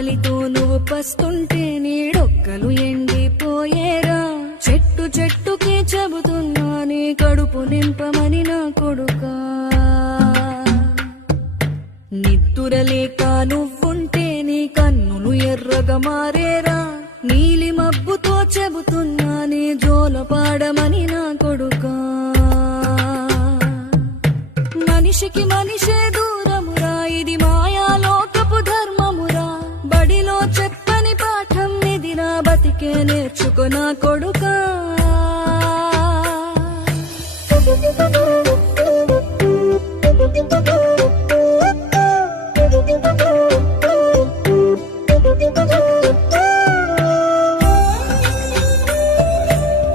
ఆకలితో నువ్వు పస్తుంటే నీడొక్కలు ఎండిపోయేరా. చెట్టు చెట్టుకే చెబుతున్నా నీ కడుపు నింపమని నా కొడుకా. నిద్దురలేక నువ్వుంటే నీ కన్నులు ఎర్రగా మారేరా. నీలి మబ్బుతో చెబుతున్నా నీ జోలపాడమని నా కొడుకా. మనిషికి మనిషే దూరమురా, ఇది మాయాలోకపు ధర్మమురా. బడిలో చెప్పని పాఠం ఇదిరా, బతికే నేర్చుకో నా కొడుకా.